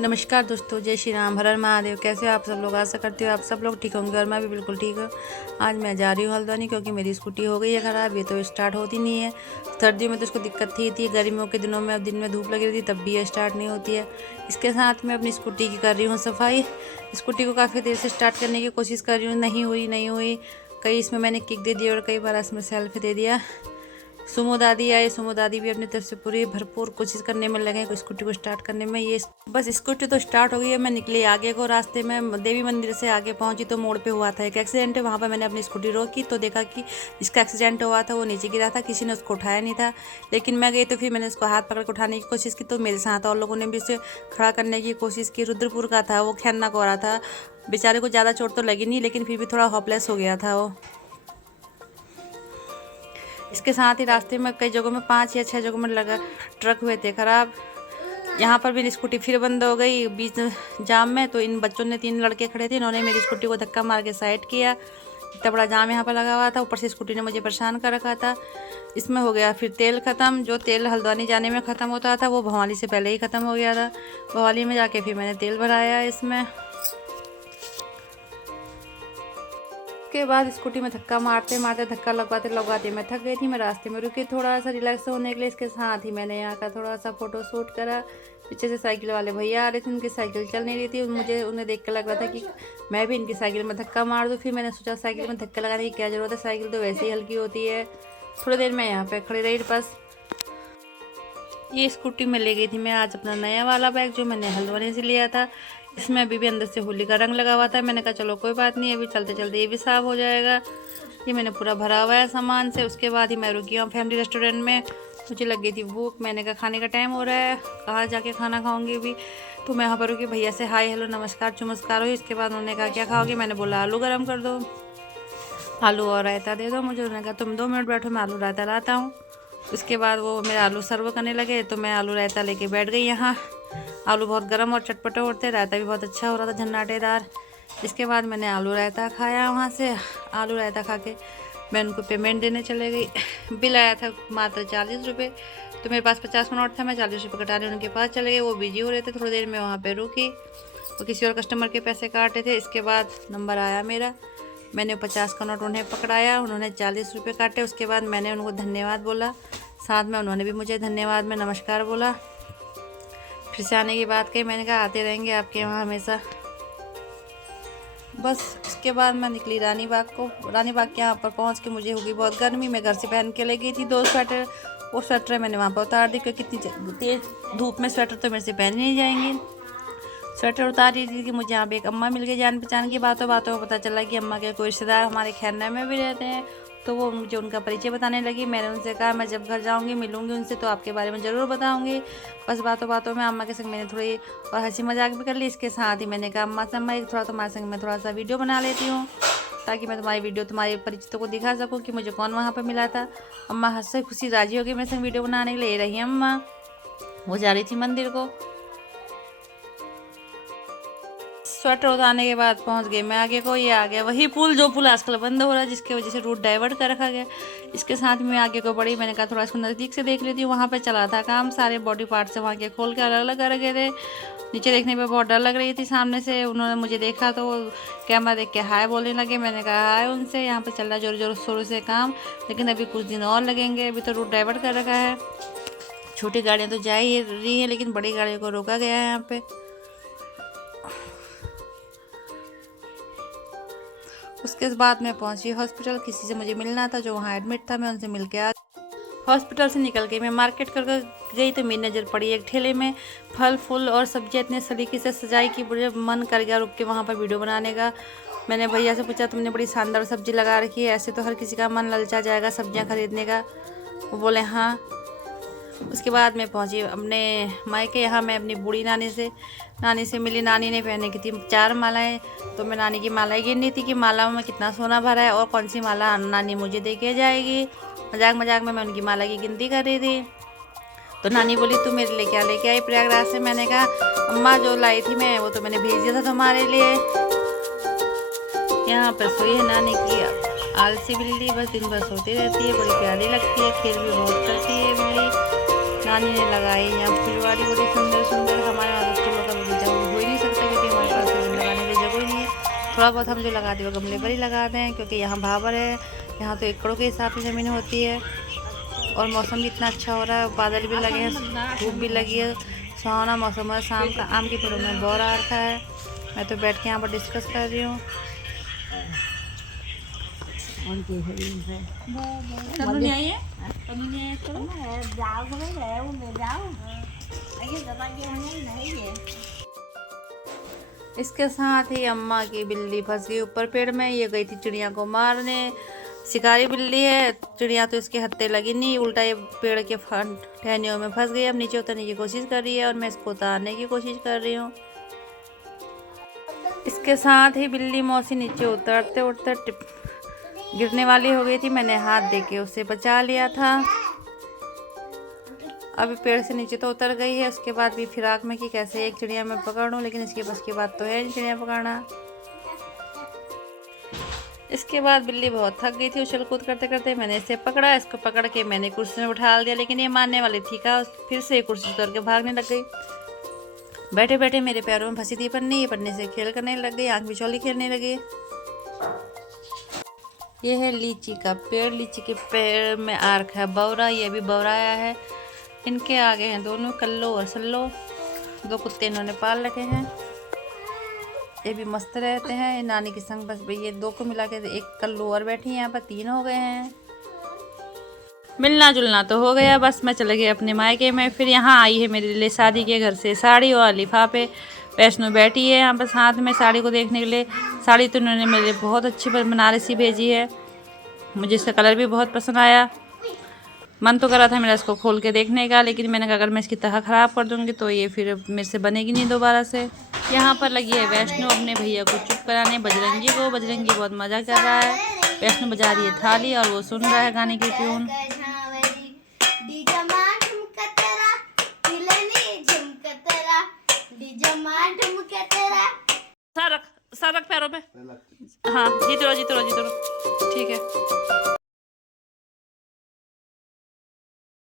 नमस्कार दोस्तों, जय श्री राम, हर हर महादेव। कैसे हो आप सब लोग? आशा करती हो आप सब लोग ठीक होंगे और मैं भी बिल्कुल ठीक हूँ। आज मैं जा रही हूँ हल्द्वानी क्योंकि मेरी स्कूटी हो गई है ख़राब। ये तो स्टार्ट होती नहीं है। सर्दियों में तो उसको दिक्कत थी गर्मियों के दिनों में अब दिन में धूप लगी रहती तब भी ये स्टार्ट नहीं होती है। इसके साथ मैं अपनी स्कूटी की कर रही हूँ सफाई। स्कूटी को काफ़ी देर से स्टार्ट करने की कोशिश कर रही हूँ, नहीं हुई। कई इसमें मैंने किक दे दी और कई बार इसमें सेल्फ दे दिया। सुमो दादी आए, सुमो दादी भी अपनी तरफ से पूरी भरपूर कोशिश करने में लगे स्कूटी को स्टार्ट करने में। ये बस स्कूटी तो स्टार्ट हो गई है। मैं निकली आगे को, रास्ते में देवी मंदिर से आगे पहुंची तो मोड़ पे हुआ था एक एक्सीडेंट। वहाँ पर मैंने अपनी स्कूटी रोकी तो देखा कि जिसका एक्सीडेंट हुआ था वो नीचे गिरा था, किसी ने उसको उठाया नहीं था। लेकिन मैं गई तो फिर मैंने उसको हाथ पकड़ के उठाने की कोशिश की तो मेरे साथ और लोगों ने भी उसे खड़ा करने की कोशिश की। रुद्रपुर का था वो, खैरना को रहा था। बेचारे को ज़्यादा चोट तो लगी नहीं लेकिन फिर भी थोड़ा होपलेस हो गया था वो। इसके साथ ही रास्ते में कई जगहों में 5 या 6 जगहों में लगा ट्रक हुए थे ख़राब। यहाँ पर मेरी स्कूटी फिर बंद हो गई बीच जाम में। तो इन बच्चों ने, 3 लड़के खड़े थे, इन्होंने मेरी स्कूटी को धक्का मार के साइड किया। इतना बड़ा जाम यहाँ पर लगा हुआ था, ऊपर से स्कूटी ने मुझे परेशान कर रखा था। इसमें हो गया फिर तेल ख़त्म। जो तेल हल्द्वानी जाने में ख़त्म होता था वो भवाली से पहले ही ख़त्म हो गया था। भवाली में जाके फिर मैंने तेल भराया इसमें। उसके बाद स्कूटी में धक्का मारते मारते, धक्का लगवाते मैं थक गई थी। मैं रास्ते में रुकी थोड़ा सा रिलैक्स होने के लिए। इसके साथ ही मैंने यहाँ का थोड़ा सा फ़ोटो शूट करा। पीछे से साइकिल वाले भैया आ रहे थे, उनकी साइकिल चल नहीं रही थी। मुझे उन्हें देख कर लग रहा था कि मैं भी इनकी साइकिल में धक्का मार दूँ। फिर मैंने सोचा साइकिल में धक्का लगाने की क्या ज़रूरत है, साइकिल तो वैसे ही हल्की होती है। थोड़ी देर मैं यहाँ पर खड़ी रही बस। ये स्कूटी में ले गई थी मैं आज अपना नया वाला बैग जो मैंने हल्द्वानी से लिया था। इसमें अभी भी अंदर से होली का रंग लगा हुआ था। मैंने कहा चलो कोई बात नहीं, अभी चलते चलते ये भी साफ हो जाएगा। ये मैंने पूरा भरा हुआ है सामान से। उसके बाद ही मैं रुकी हूँ फैमिली रेस्टोरेंट में। मुझे लग गई थी भूख। मैंने कहा खाने का टाइम हो रहा है, कहाँ जाके खाना खाऊंगी भी। तो मैं यहाँ पर रुकी, भैया से हाय हेलो नमस्कार चमस्कार हुई। इसके बाद उन्होंने कहा क्या खाओगे? मैंने बोला आलू गर्म कर दो, आलू और रायता दे दो मुझे। उन्होंने कहा तुम 2 मिनट बैठो, मैं आलू रायता लाता हूँ। उसके बाद वो मेरा आलू सर्व करने लगे तो मैं आलू रायता लेके बैठ गई यहाँ। आलू बहुत गर्म और चटपटे होते, रायता भी बहुत अच्छा हो रहा था, झन्नाटेदार। इसके बाद मैंने आलू रायता खाया वहाँ से। आलू रायता खा के मैं उनको पेमेंट देने चले गई। बिल आया था मात्र 40 रुपये। तो मेरे पास 50 का नोट था, मैं 40 रुपये कटाने उनके पास चले गए। वो बिजी हो रहे थे, थोड़ी देर में वहाँ पर रुकी। वो किसी और कस्टमर के पैसे काटे थे। इसके बाद नंबर आया मेरा, मैंने 50 का नोट उन्हें पकड़ाया, उन्होंने 40 रुपये काटे। उसके बाद मैंने उनको धन्यवाद बोला, साथ में उन्होंने भी मुझे धन्यवाद में नमस्कार बोला। फिर से आने की बात कही, मैंने कहा आते रहेंगे आपके वहाँ हमेशा। बस इसके बाद मैं निकली रानी बाग को। रानी बाग के यहाँ पर पहुँच के मुझे होगी बहुत गर्मी। मैं घर से पहन के ले गई थी 2 स्वेटर। वो स्वेटर मैंने वहाँ पर उतार दी क्योंकि इतनी तेज़ धूप में स्वेटर तो मेरे से पहन नहीं जाएंगे। स्वेटर उतार रही थी कि मुझे यहाँ पे एक अम्मा मिल गई जान पहचान की। बातों बातों में पता चला कि अम्मा के कोई रिश्तेदार हमारे खैरना में भी रहते हैं। तो वो मुझे उनका परिचय बताने लगी। मैंने उनसे कहा मैं जब घर जाऊंगी मिलूंगी उनसे तो आपके बारे में ज़रूर बताऊंगी। बस बातों बातों में अम्मा के संग मैंने थोड़ी और हंसी मजाक भी कर ली। इसके साथ ही मैंने कहा अम्मा से अम्मा थोड़ा तुम्हारे संग मैं थोड़ा सा वीडियो बना लेती हूँ ताकि मैं तुम्हारी वीडियो तुम्हारे परिचितों को दिखा सकूँ कि मुझे कौन वहाँ पर मिला था। अम्मा हंस से खुशी राजी हो गई मेरे संग वीडियो बनाने के लिए। रही अम्मा, वो जा रही थी मंदिर को। स्वेटर उतारने के बाद पहुंच गए मैं आगे को। ये आ गया वही पुल, जो पुल आजकल बंद हो रहा है जिसकी वजह से रूट डाइवर्ट कर रखा गया। इसके साथ मैं आगे को बढ़ी। मैंने कहा थोड़ा इसको नज़दीक से देख लेती हूँ। वहाँ पे चला था काम, सारे बॉडी पार्ट से वहाँ के खोल के अलग अलग कर रखे थे। नीचे देखने पे बहुत डर लग रही थी। सामने से उन्होंने मुझे देखा तो कैमरा देख के हाय बोलने लगे। मैंने कहा हाय उनसे। यहाँ पर चल रहा है जोर शोरों से काम, लेकिन अभी कुछ दिन और लगेंगे। अभी तो रूट डाइवर्ट कर रखा है। छोटी गाड़ियाँ तो जा ही रही है लेकिन बड़ी गाड़ियों को रोका गया है यहाँ पे। उसके बाद मैं पहुंची हॉस्पिटल। किसी से मुझे मिलना था जो वहाँ एडमिट था, मैं उनसे मिल के आ। हॉस्पिटल से निकल के मैं मार्केट कर गई तो मेरी नज़र पड़ी एक ठेले में फल फूल और सब्जियाँ इतने सलीके से सजाई कि मुझे मन कर गया रुक के वहाँ पर वीडियो बनाने का। मैंने भैया से पूछा तुमने बड़ी शानदार सब्जी लगा रखी है, ऐसे तो हर किसी का मन ललचा जाएगा सब्जियाँ खरीदने का। वो बोले हाँ। उसके बाद मैं पहुंची अपने मायके। यहाँ मैं अपनी बूढ़ी नानी से मिली। नानी ने पहने की थी 4 मालाएं। तो मैं नानी की मालाएं गिननी थी कि मालाओं में कितना सोना भरा है और कौन सी माला नानी मुझे दे के जाएगी। मजाक मजाक में मैं उनकी माला की गिनती कर रही थी। तो नानी बोली तू मेरे लिए क्या लेके आई प्रयागराज से? मैंने कहा अम्मा जो लाई थी मैं वो तो मैंने भेज दिया था तुम्हारे लिए। यहाँ पर सोई है नानी की आलसी बिल्ली, बस दिन भर सोती रहती है, बड़ी प्यारी लगती है, खेल भी बहुत करती है बिल्ली। नानी ने लगाई यहाँ फुलवारी बड़ी सुंदर सुंदर। हमारे वहाँ तो फूलों का बगीचा हो ही नहीं सकता क्योंकि हमारे पास लगाने की जगह ही नहीं है। थोड़ा बहुत हम जो लगाते हैं वो गमले पर ही लगाते हैं क्योंकि यहाँ भावर है। यहाँ तो एकड़ों के हिसाब से ज़मीन होती है और मौसम भी इतना अच्छा हो रहा है, बादल भी लगे हैं, धूप भी लगी है, सुहावना मौसम है। शाम का आम के पेड़ों में बौर आ रखा है। मैं तो बैठ के यहाँ पर डिस्कस कर रही हूँ। इसके साथ ही अम्मा की बिल्ली फंस गई ऊपर पेड़ में। ये गई थी चिड़िया को मारने। शिकारी बिल्ली है, चिड़िया तो इसके हत्थे लगी नहीं, उल्टा ये पेड़ के टहनियों में फंस गई। अब नीचे उतरने की कोशिश कर रही है और मैं इसको उतारने की कोशिश कर रही हूँ। इसके साथ ही बिल्ली मौसी नीचे उतरते उतरते गिरने वाली हो गई थी। मैंने हाथ दे के उसे बचा लिया था। अभी पेड़ से नीचे तो उतर गई है। उसके बाद भी फिराक में कि कैसे एक चिड़िया मैं पकड़ लूँ, लेकिन इसके बस की बात तो है नहीं चिड़िया पकड़ना। इसके बाद बिल्ली बहुत थक गई थी उछल कूद करते करते। मैंने इसे पकड़ा, इसको पकड़ के मैंने कुर्सी में उठा दिया, लेकिन ये मारने वाली थी का फिर से कुर्सी उतर के भागने लग गई। बैठे बैठे मेरे पैरों में फंसी थी पन्नी, ये पन्नी से खेल करने लग गई, आँख बिचौली खेलने लगी। ये है लीची का पेड़। लीची के पेड़ में आ रखा है बौरा, ये भी बौराया है। इनके आगे हैं दोनों कल्लो और सल्लो, दो कुत्ते इन्होंने पाल रखे हैं। ये भी मस्त रहते हैं नानी के संग। बस ये दो को मिला के एक कल्लो और बैठी है, यहाँ पर 3 हो गए हैं। मिलना जुलना तो हो गया, बस मैं चले गई अपने मायके में। फिर यहाँ आई है मेरे लिए शादी के घर से साड़ी और लिफाफे। वैष्णो बैठी है यहाँ पर साथ में साड़ी को देखने के लिए। साड़ी तो उन्होंने मेरे लिए बहुत अच्छी बनारसी भेजी है, मुझे इसका कलर भी बहुत पसंद आया। मन तो कर रहा था मेरा इसको खोल के देखने का, लेकिन मैंने कहा अगर मैं इसकी तह ख़राब कर दूँगी तो ये फिर मेरे से बनेगी नहीं दोबारा से। यहाँ पर लगी है वैष्णो अपने भैया को चुप कराने, बजरंगी को। बजरंगी बहुत मज़ा कर रहा है। वैष्णो बजा रही है थाली और वो सुन रहा है गाने की ट्यून। सर रख पैरों पे। हाँ जीत रो ठीक है।